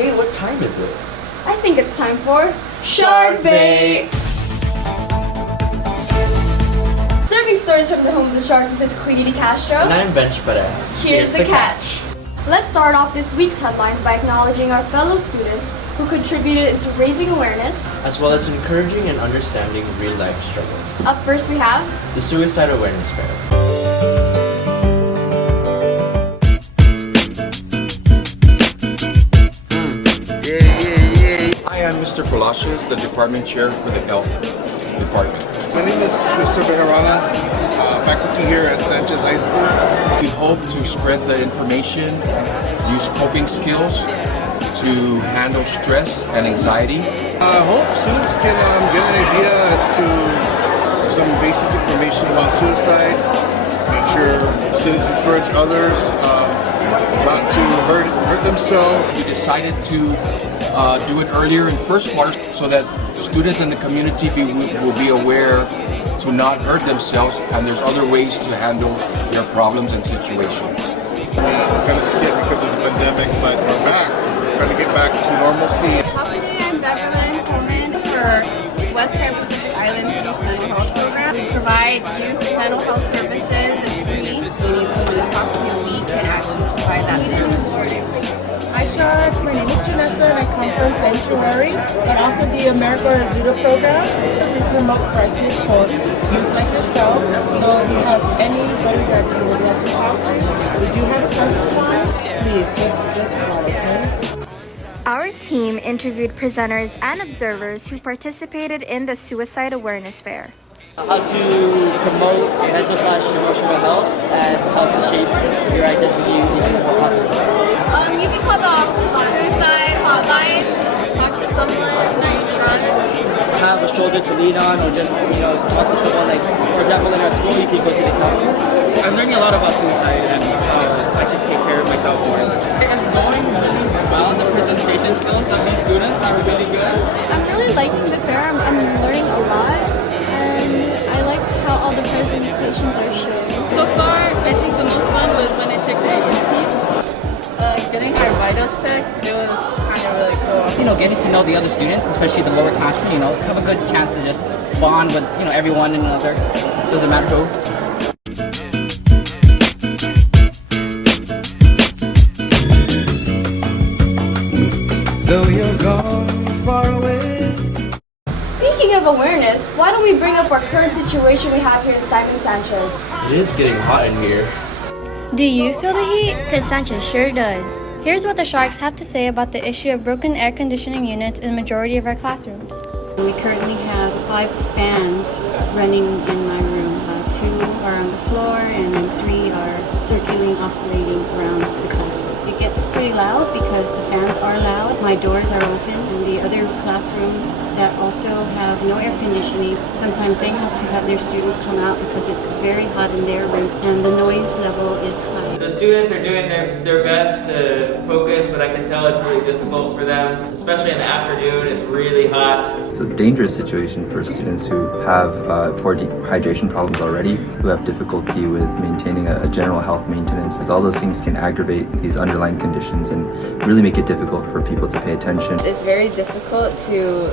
Hey, what time is it? I think it's time for Sharkbait! Serving stories from the home of the sharks, this is Queenie De Castro. And I'm Bench Para. Here's the catch. Let's start off this week's headlines by acknowledging our fellow students who contributed into raising awareness, as well as encouraging and understanding real-life struggles. Up first we have the Suicide Awareness Fair. Hi, I'm Mr. Palacios, the department chair for the health department. My name is Mr. Bejarana, faculty here at Sanchez High School. We hope to spread the information, use coping skills to handle stress and anxiety. I hope students can get an idea as to some basic information about suicide. Make sure students encourage others not to hurt themselves. We decided to do it earlier in first quarter so that students in the community will be aware to not hurt themselves, and there's other ways to handle their problems and situations. We're kind of scared because of the pandemic, but we're back. We're trying to get back to normalcy. Today I'm Beverly Coleman for Western Pacific Islands Youth Mental Health Program. We provide youth mental health services. It's free. If you need someone to talk to, we can actually provide that service for you. Hi Sharks, my name is Janessa and I come from Sanctuary, but also the America Azuda program. We promote crisis for youth like yourself. So if you have anybody that you would like to talk to, we do have a crisis line. Please, just call, okay? Our team interviewed presenters and observers who participated in the Suicide Awareness Fair. How to promote mental/emotional health and how to shape your identity into a more positive. You can call the suicide hotline, talk to someone that you trust. Have a shoulder to lean on, or just talk to someone. Like for example, in our school, you can go to the counselors. I'm learning a lot about suicide and how I should take care of myself more. It's going really well. The presentation skills of these students are really good. I'm really liking the fair. I'm learning a lot, and I like how all the presentations are shown. So far, I think the most fun was when I checked the AHP. Getting our vitals checked, it was kind of really cool. Getting to know the other students, especially the lower classmen, have a good chance to just bond with, everyone and another. Doesn't matter who. Though you're gone far away. Speaking of awareness, why don't we bring up our current situation we have here in Simon Sanchez? It is getting hot in here. Do you feel the heat? Because Sanchez sure does. Here's what the Sharks have to say about the issue of broken air conditioning units in the majority of our classrooms. We currently have 5 fans running in my room. 2 are on the floor and then 3 are circulating, oscillating around the classroom. It gets pretty loud because the fans are loud. My doors are open, and the other classrooms that also have no air conditioning, sometimes they have to have their students come out because it's very hot in their rooms and the noise level is high. The students are doing their best to focus, but I can tell it's really difficult for them, especially in the afternoon. It's really hot. It's a dangerous situation for students who have poor hydration problems already, who have difficulty with maintaining a general health maintenance, as all those things can aggravate these underlying conditions and really make it difficult for people to pay attention. It's very difficult to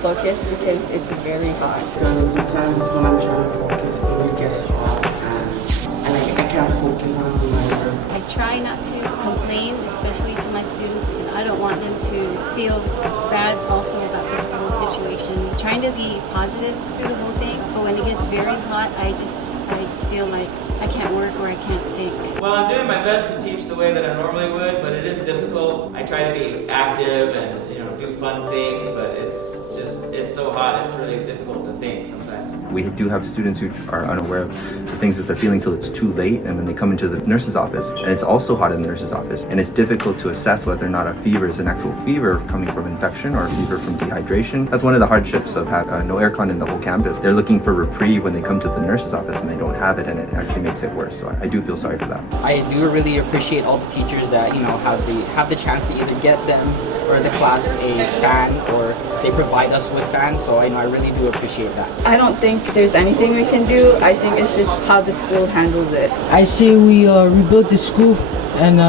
focus because it's very hot. Because sometimes when I'm trying to focus, it really gets hot and I can't focus on my work. I try not to complain, especially to my students, because I don't want them to feel bad also about the whole situation. Trying to be positive through the whole thing, but when it gets very hot, I just feel like I can't work or I can't think. Well, I'm doing my best to teach the way that I normally would, but it is difficult. I try to be active and do fun things, but it's so hot, it's really difficult to think sometimes. We do have students who are unaware of the things that they're feeling till it's too late, and then they come into the nurse's office, and it's also hot in the nurse's office, and it's difficult to assess whether or not a fever is an actual fever coming from infection or a fever from dehydration. That's one of the hardships of having no aircon in the whole campus. They're looking for reprieve when they come to the nurse's office and they don't have it, and it actually makes it worse. So I do feel sorry for that. I do really appreciate all the teachers that have the chance to either get them or the class a fan, or they provide us with fans. So I really do appreciate that. I don't think there's anything we can do. I think it's just how the school handles it. I say we rebuild the school and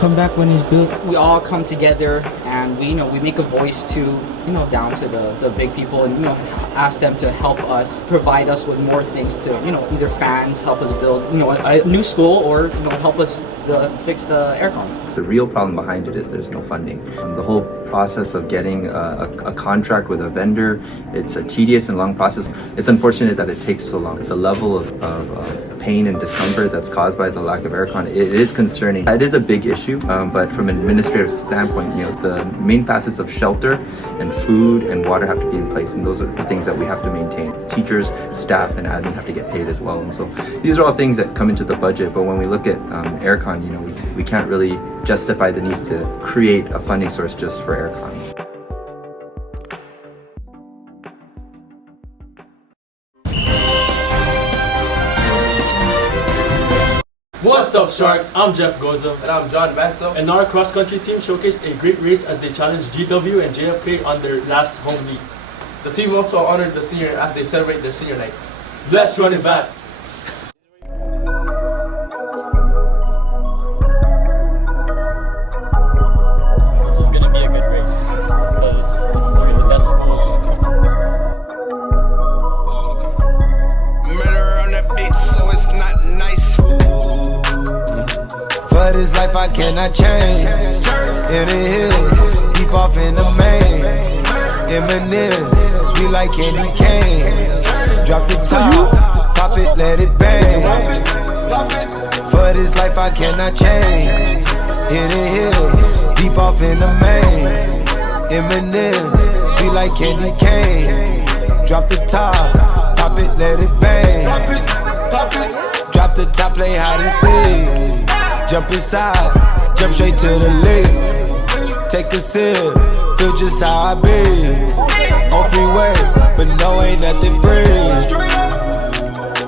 come back when he's built. We all come together and we make a voice to, down to the big people and, ask them to help us, provide us with more things to, either fans, help us build, a new school or, help us fix the air cons. The real problem behind it is there's no funding. The whole process of getting a contract with a vendor, it's a tedious and long process. It's unfortunate that it takes so long. The level of pain and discomfort that's caused by the lack of aircon, it is concerning. It is a big issue, but from an administrative standpoint, the main facets of shelter and food and water have to be in place, and those are the things that we have to maintain. Teachers, staff, and admin have to get paid as well, and so these are all things that come into the budget. But when we look at aircon, we can't really justify the needs to create a funding source just for aircon. What's up, Sharks? I'm Jeff Goza. And I'm John Banso. And our cross-country team showcased a great race as they challenged GW and JFK on their last home meet. The team also honored the senior as they celebrate their senior night. Let's run it back. This is going to be a good race because it's three of the best schools. Murder on the beat, so it's not nice. For this life I cannot change. In the hills, deep off in the main. Eminem, sweet like candy cane. Drop the top, pop it, let it bang. For this life I cannot change. In the hills, deep off in the main. Eminem, sweet like candy cane. Drop the top, pop it, let it bang. Drop the top, play hide and seek. Jump inside, jump straight to the lake. Take a sip, feel just how I be. On freeway, but no, ain't nothing free.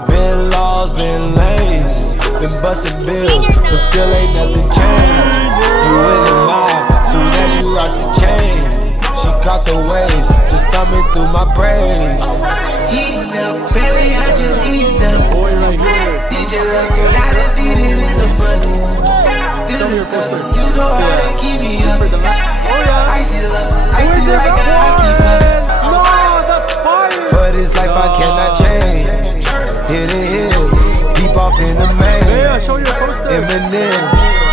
Been lost, been lanes, been busting bills, but still ain't nothing changed. You in the mob, soon as you rock the chain. She caught the waves, just thumbing through my praise. Heating up, belly, I just heat them. Boy, right here. Did you love me? Not a need it is a buzz. Feel the stuff, you know how to keep me up. Icy like a hockey puck. For this life I cannot change. Hit the hills, deep off in the main. Eminem,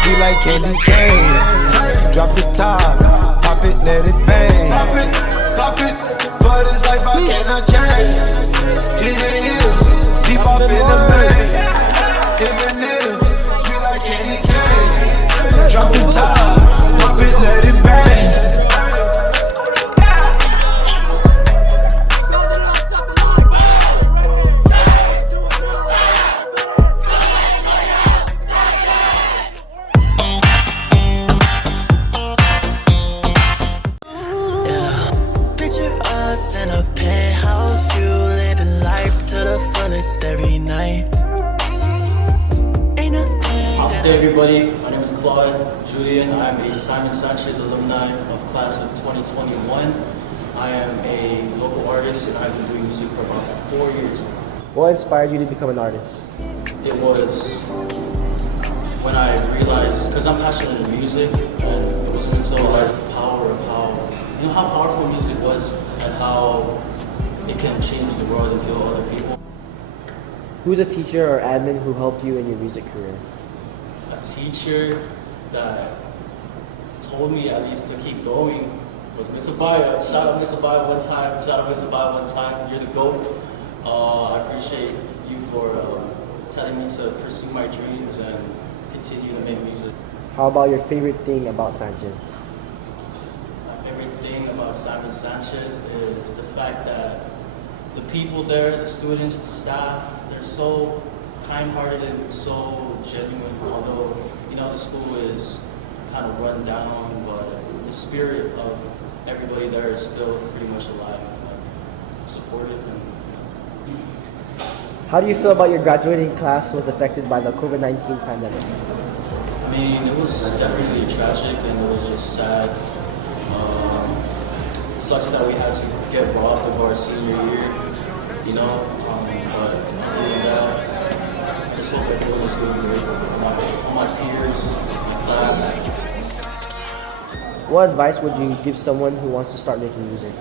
sweet like candy cane. Drop the top, pop it, let it bang. Pop it. For this life I cannot change. Hit the hills, deep off in the main. Eminem, sweet like candy cane. Drop the top, pop it, let it bang. Every night. Hey everybody, my name is Claude Julian. I'm a Simon Sanchez alumni of class of 2021. I am a local artist and I've been doing music for about 4 years now. What inspired you to become an artist? It was when I realized, because I'm passionate in music, and it wasn't until I realized the power of how powerful music was and how it can change the world and heal other people. Who's a teacher or admin who helped you in your music career? A teacher that told me at least to keep going was Miss Abaya. Shout out Miss Abaya one time. Shout out Miss Abaya one time. You're the GOAT. I appreciate you for telling me to pursue my dreams and continue to make music. How about your favorite thing about Sanchez? My favorite thing about Simon Sanchez is the fact that the people there, the students, the staff, they're so kind-hearted and so genuine. Although, the school is kind of run down, but the spirit of everybody there is still pretty much alive. Supportive. How do you feel about your graduating class was affected by the COVID-19 pandemic? I mean, it was definitely tragic and it was just sad. It sucks that we had to get robbed of our senior year, but other than that, just hope everyone is doing great. all my peers, my class. What advice would you give someone who wants to start making music?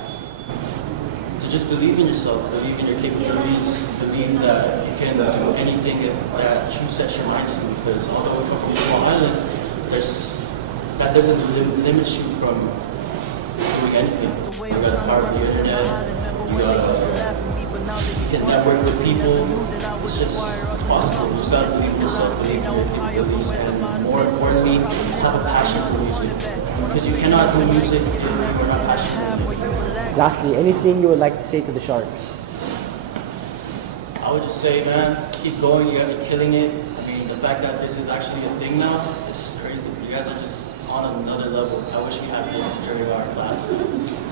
To just believe in yourself, believe in your capabilities, believe that you can do anything that you set your mind to. Because although we come from a small island, that doesn't limit you from doing anything. You got the power of the internet. You can network with people. It's possible. You just gotta believe in yourself, believe in your capabilities, and more importantly, have a passion for music. Because you cannot do music if you're not passionate. Lastly, anything you would like to say to the Sharks? I would just say, man, keep going. You guys are killing it. I mean, the fact that this is actually a thing now, it's just crazy. You guys are just on another level. I wish we had this during our class.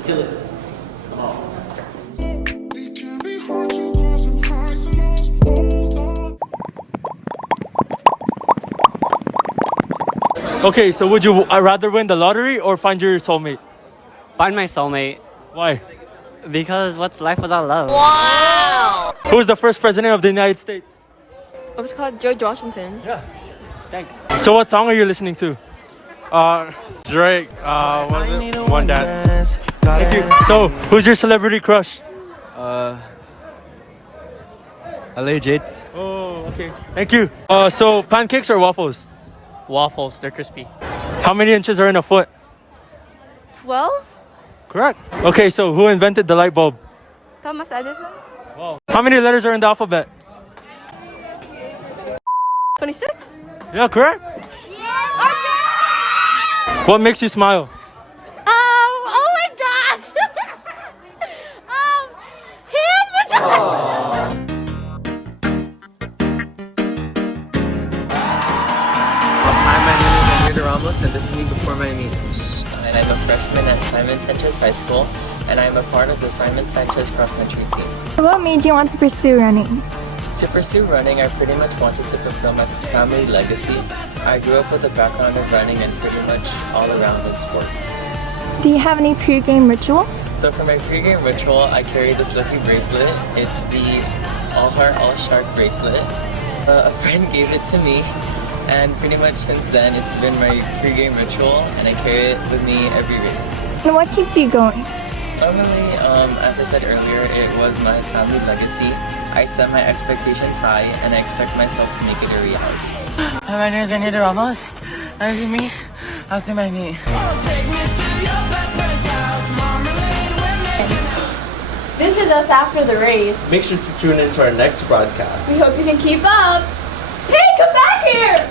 Kill it. Come on. Okay, so would you rather win the lottery or find your soulmate? Find my soulmate. Why? Because what's life without love? Wow! Who's the first president of the United States? It was called George Washington. Yeah. Thanks. So what song are you listening to? Drake. What is it? One Dance. Thank you. So, who's your celebrity crush? LA Jade. Oh, okay. Thank you. So pancakes or waffles? Waffles, they're crispy. How many inches are in a foot? 12? Correct. Okay, so who invented the light bulb? Thomas Edison? Wow. How many letters are in the alphabet? 26? Yeah, correct. What makes you smile? Oh my gosh! Hi, my name is Andrew Ramos, and this is me before my meet. And I'm a freshman at Simon Sanchez High School, and I'm a part of the Simon Sanchez cross-country team. What made you want to pursue running? To pursue running, I pretty much wanted to fulfill my family legacy. I grew up with a background of running and pretty much all around in sports. Do you have any pre-game rituals? So for my pre-game ritual, I carry this lucky bracelet. It's the All Heart, All Shark bracelet. A friend gave it to me, and pretty much since then, it's been my pre-game ritual, and I carry it with me every race. And what keeps you going? Normally, as I said earlier, it was my family legacy. I set my expectations high, and I expect myself to make it a reality. Hi, my name is Andrew Ramos. Nice to meet after my meet. This is us after the race. Make sure to tune into our next broadcast. We hope you can keep up. Hey, come back here!